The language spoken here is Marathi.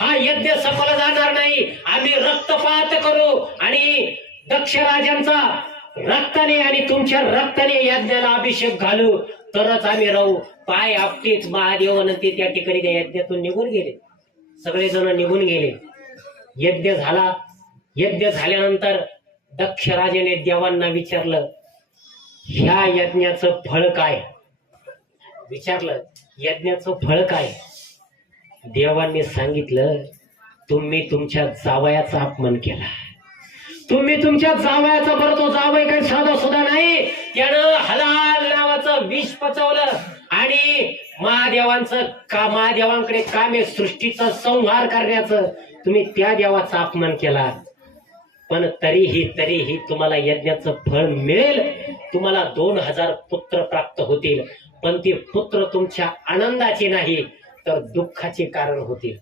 हा यज्ञ सफल जाणार नाही. आम्ही रक्तपात करू आणि दक्ष राजांचा रक्ताने आणि तुमच्या रक्ताने यज्ञाला अभिषेक घालू, तरच आम्ही राहू. पाय आपटीच महादेवानं ते त्या ठिकाणी त्या यज्ञातून निघून गेले. सगळेजण निघून गेले. यज्ञ झाला. यज्ञ झाल्यानंतर दक्ष राजाने देवांना विचारलं, ह्या यज्ञाचं फळ काय? विचारलं, यज्ञाचं फळ काय? देवांनी सांगितलं, तुम्ही तुमच्या जावयाचा अपमान केला. तुम्ही तुमच्या जावयाचा, बरं तो जावई काही साधा सुद्धा नाही, त्यानं हलाल नावाचं विष पचवलं आणि महादेवांकडे काम आहे सृष्टीचा संहार करण्याचं. तुम्ही त्या देवाचा अपमान केला. पण तरीही तुम्हाला यज्ञाचं फळ मिळेल. तुम्हाला 2000 पुत्र प्राप्त होतील. पण ते पुत्र तुमच्या आनंदाचे नाही तर दुःखाचे कारण होतील.